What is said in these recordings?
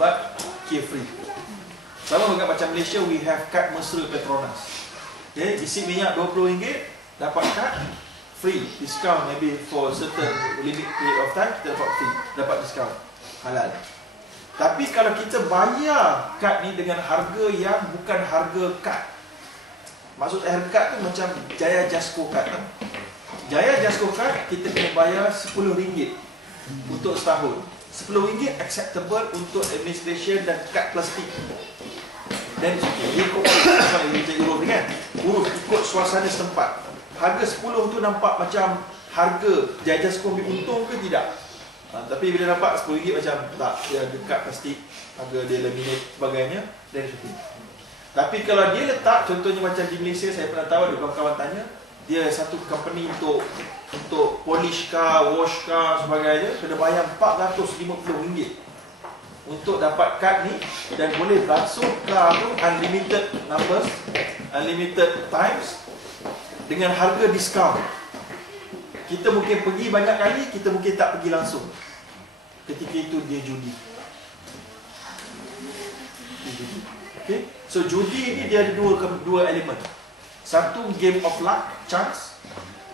but carefree. Sama juga macam Malaysia, we have kad mesra Petronas. Okay, isi minyak RM20, dapat kad free, discount maybe for certain limit period of time, kita dapat free, dapat discount, halal. Tapi kalau kita bayar kad ni dengan harga yang bukan harga kad, maksud harga kad tu macam Jaya Jasco kad tu. Jaya Jasco kad kita kena bayar RM10 untuk setahun. RM10 acceptable untuk administration dan kad plastik. Dan dia ikut huruf ni kan, huruf ikut suasana setempat. Harga 10 tu nampak macam harga Jaya Jasco ambil untung ke tidak? Tapi bila dapat RM10 macam tak, dia dekat plastik, harga dia laminate sebagainya, dan sebagainya. Tapi kalau dia letak, contohnya macam di Malaysia, saya pernah tahu ada kawan-kawan tanya, dia satu company untuk polish car, wash car sebagainya, kena bayar RM450 untuk dapat kad ni, dan boleh basuh car tu unlimited numbers, unlimited times dengan harga diskaun. Kita mungkin pergi banyak kali, kita mungkin tak pergi langsung. Ketika itu dia judi. Okay? So judi ni dia ada dua elemen. Satu, game of luck, chance.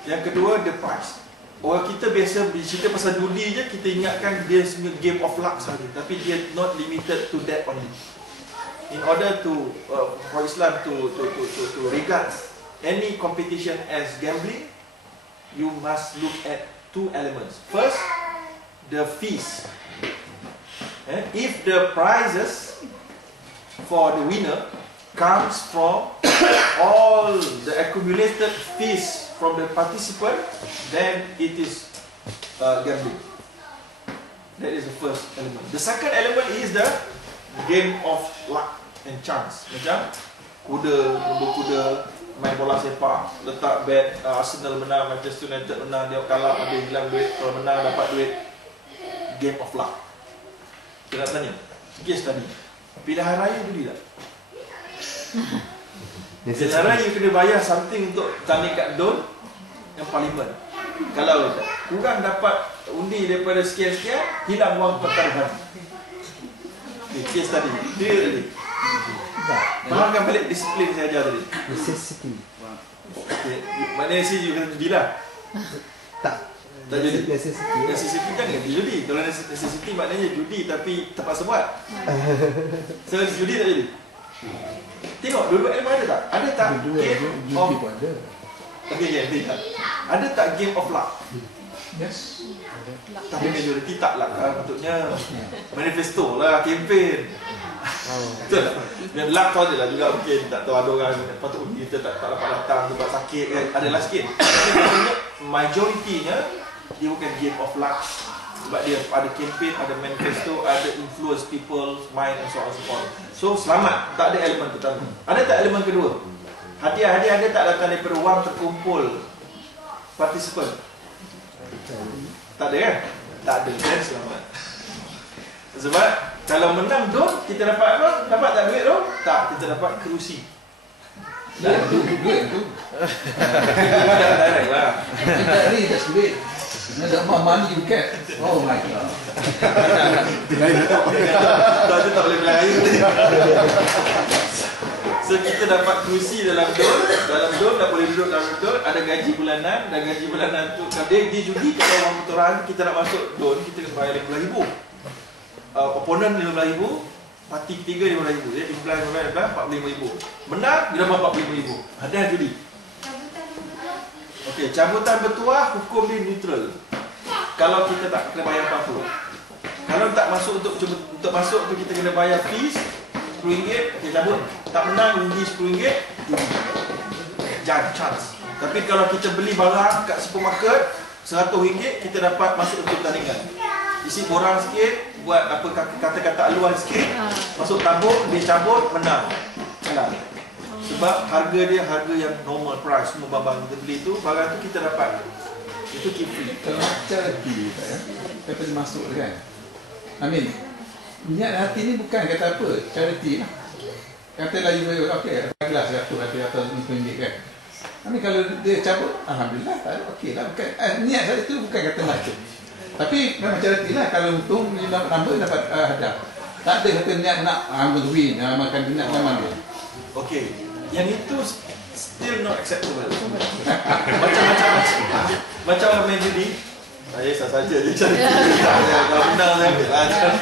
Yang kedua, the prize. Orang kita biasa cerita pasal judi je, kita ingatkan dia sebenarnya game of luck sahaja. Tapi dia not limited to that only. In order to for Islam to regard any competition as gambling, you must look at two elements. First, the fees. If the prizes for the winner comes from all the accumulated fees from the participant, then it is gambling. That is the first element. The second element is the game of luck and chance. Macam lumba kuda, main bola sepak, letak bet Arsenal menang, Manchester United menang, dia kalah, ada hilang duit, kalau menang dapat duit. Game of luck. Kita nak tanya, case tadi, pilihan raya judi tak? Pilihan raya kena bayar something untuk tanding kat DUN yang parlimen. Kalau kurang dapat undi daripada sekian-sekian, hilang wang pertaruhan. Case tadi, dia tadi. Fahamkan balik disiplin saya ajar tadi. Necessity. Okay. Maknanya sih juga kena judi lah. Tak judi. Necessity kan kena judi. Kalau necessity maknanya judi tapi terpaksa buat. So judi tak judi. Tengok dua-dua elemen ada tak? Ada tak game of Okay, tak. Ada tak game of luck? Yes. Tapi majority tak lah. Maksudnya manifesto lah, campaign. Betul tak? Dan luck tu adalah juga mungkin tak tahu ada orang patut kita tak dapat datang sebab sakit kan, adalah sikit. Tapi majoritinya dia bukan game of luck, sebab dia ada campaign, ada manifesto, ada influence people's mind and so on and so forth. So selamat, tak ada elemen pertama. Ada tak elemen kedua? Hadiah-hadiah ada tak datang daripada wang terkumpul participant? Tak ada kan? Tak ada, dan selamat. Sebab kalau menang DUN, kita dapat apa? Dapat tak duit tu? Tak, kita dapat kerusi. Duit tu. Tak lah. Ni dah duit. Ada money you get. Oh my god. Tak boleh berlari. So kita dapat kerusi dalam DUN. Dalam DUN dah boleh duduk dalam DUN. Ada gaji bulanan. Dan gaji bulanan tu, kalau dia judi, kalau orang putaran kita nak masuk DUN, kita kena bayar RM15,000. Opponent RM15,000, parti ketiga RM15,000. Jadi 15, RM45,000. Menang, dia dapat RM45,000. Ada judi. Okey, cabutan bertuah, hukum dia neutral. Kalau kita tak kena bayar apa-apa. Kalau tak masuk untuk masuk tu kita kena bayar fees RM10, okey cabut. Tak menang rugi RM10, judi. Jangan chance. Tapi kalau kita beli barang kat supermarket RM100, kita dapat masuk untuk pertandingan. Isi borang sikit, buat apa kata-kata aluan sikit, masuk tabung, dia cabut, menang. Halal. Sebab harga dia harga yang normal price, semua barang kita beli tu, barang tu kita dapat. Itu keep free. Kalau charity tak ya? Kata dia masuk kan? Amin. Niat hati ni bukan kata apa, charity lah. Katalah you okey, gelas RM100 kan. Tapi kalau dia cabut, alhamdulillah, tak ada okey lah. Bukan niat saya tu bukan kata macam. Tapi memang charity lah, kalau untung nambah dapat hadiah. Tak ada kata niat nak ambil duit, makan niat zaman dia. Okay, yang itu still not acceptable. Macam orang main judi. Saya saja je cari. Kalau menang saya ambil lah.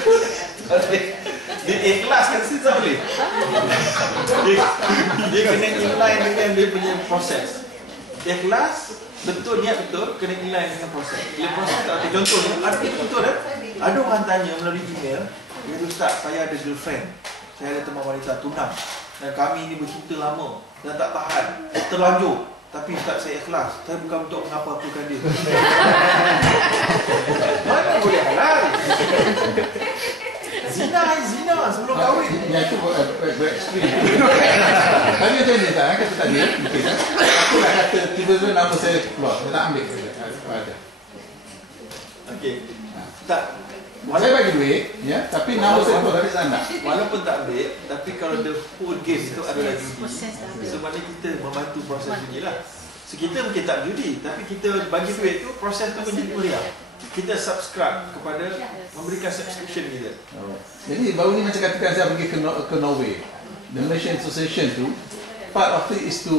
Dia ikhlas kan sih tak boleh. Dia kena inline dengan dia punya proses. Ikhlas, betul niat betul, kena inline dengan proses. Bila proses tak ada contohnya, ada contoh dah. Ada orang tanya melalui email, dia kata, Ustaz, saya ada girlfriend. Saya ada teman wanita tunang. Dan kami ni bercinta lama dan tak tahan, terlanjur. Tapi Ustaz, saya ikhlas. Saya bukan untuk mengapa-apakan dia. Mana boleh halal? Zina sebelum kahwin. Yang itu berekstrim. Tapi macam ni tak, kata tadi, mungkin aku nak kata tiba-tiba nama saya keluar, saya tak ambil. Ada. Okey. Tak. Saya bagi duit, ya, tapi nama saya keluar dari sana. Walaupun tak ambil, tapi kalau the full game itu adalah judi. So maknanya kita membantu proses judi lah. So kita mungkin tak judi, tapi kita bagi duit tu, proses tu menjadi meriah. Kita subscribe kepada memberikan subscription kita. Jadi baru ni macam katakan saya pergi ke Norway. The Malaysian Association tu, part of it is to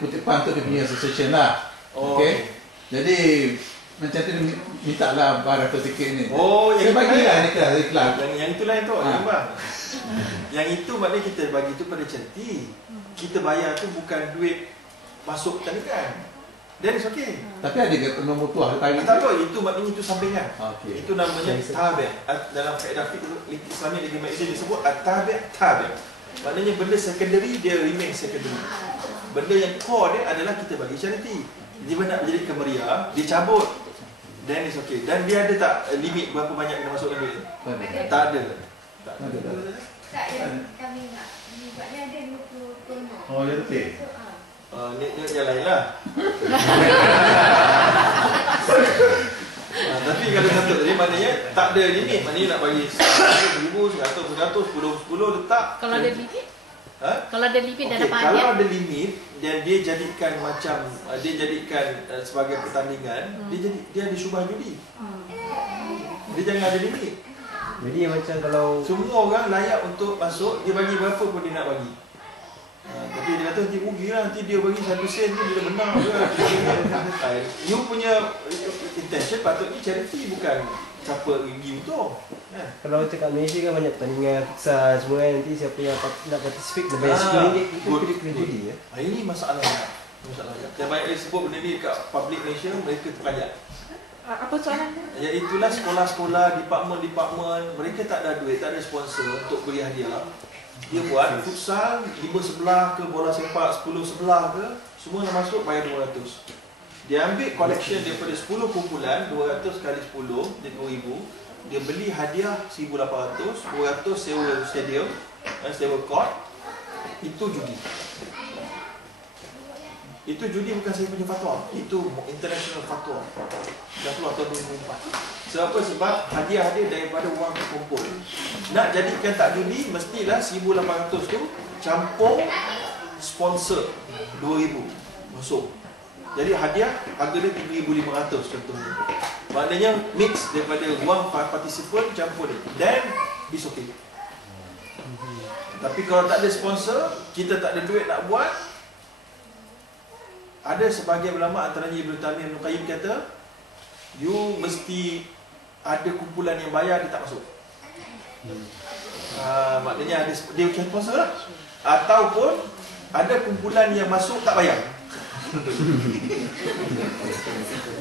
kutipan untuk dia punya association lah. Okay. Jadi macam tu dia minta lah bar atau tiket ni. Saya bagilah iklan. Yang itulah yang tu, yang itu maknanya kita bagi tu pada charity. Kita bayar tu bukan duit masuk tandingan. Then it's okay. Tapi ada ke nombor tuah tarik? Tak apa, itu maknanya itu sampingan. Okay. Itu namanya tabi'. Dalam kaedah fiqh Islami Liga Malaysia disebut tabi'. Maknanya benda secondary dia remain secondary. Benda yang core dia adalah kita bagi charity. Dia nak menjadi meriah, dia cabut. Then it's okay. Dan dia ada tak limit berapa banyak kena masukkan duit? Tak ada. Tak, kami nak. Buatnya ada 20 tono. Oh, dia okey. Ni yang lain lah. Tapi kalau satu tadi maknanya tak ada limit. Maknanya nak bagi 100,000, 100, 10 letak. Kalau ada limit? Kalau ada limit dah dapat hadiah. Kalau ada limit dan dia jadikan macam dia jadikan sebagai pertandingan, dia ada syubhah judi. Dia jangan ada limit. Jadi macam kalau semua orang layak untuk masuk, dia bagi berapa pun dia nak bagi. Tapi dia kata nanti rugi lah, nanti dia bagi 1 sen tu dia dah menang ke. You punya intention patutnya charity, bukan siapa rugi untung. Kalau macam kat Malaysia kan banyak pertandingan futsal semua kan, nanti siapa yang nak participate dia bayar RM10 itu kena judi ya. Ini masalahnya. Dan banyak dia sebut benda ni kat public Malaysia, mereka terpelajar. Apa soalannya? Iaitulah sekolah-sekolah, department, mereka tak ada duit, tak ada sponsor untuk beri hadiah. Dia buat futsal 5 sebelah ke, bola sepak 10 sebelah ke, semua nak masuk bayar 200. Dia ambil collection daripada 10 kumpulan, 200 kali 10, dia 2,000. Dia beli hadiah 1,800, 200 sewa stadium, sewa court. Itu judi. Itu judi, bukan saya punya fatwa. Itu international fatwa. Dah keluar tahun 2004. Sebab apa? Sebab hadiah-hadiah daripada wang terkumpul. Nak jadikan tak judi, mestilah 1,800 tu campur sponsor 2,000 masuk. Jadi hadiah harga dia 3,500 contohnya. Maknanya mix daripada wang participant campur ni. Then it's okay. Tapi kalau tak ada sponsor, kita tak ada duit nak buat. Ada sebahagian ulama antaranya Ibn Taimiyah, Ibn Qayyim kata, you mesti ada kumpulan yang bayar, dia tak masuk. Maknanya ada dia bukan sponsor lah. Ataupun ada kumpulan yang masuk tak bayar.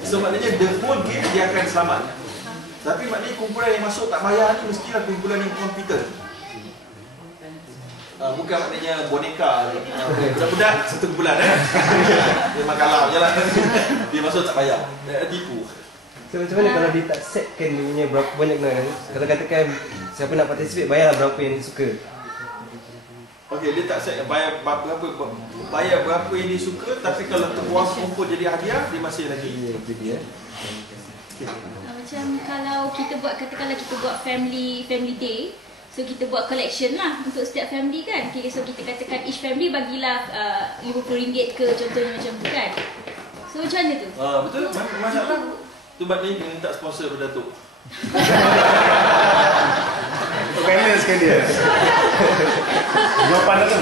So maknanya the whole game dia akan selamat. Tapi maknanya kumpulan yang masuk tak bayar ni mestilah kumpulan yang competent. Bukan maknanya boneka budak-budak satu bulan dia memang kalah je lah. Dia masuk tak bayar, dia tipu. So macam mana kalau dia tak setkan dia punya berapa banyak kan? Kalau katakan siapa nak participate bayarlah berapa yang dia suka. Okey, dia tak set bayar berapa yang dia suka, tapi kalau terbuang kumpul jadi hadiah, dia masih lagi jadi ya. Macam kalau kita buat, katakanlah kita buat family day. So kita buat collection lah untuk setiap family kan. Okay, so kita katakan each family bagilah RM50 ke, contohnya macam tu kan. So macam mana tu? Betul, masalah tu maknanya dia minta sponsor pada Datuk. Balance kan dia. Jawapan tu.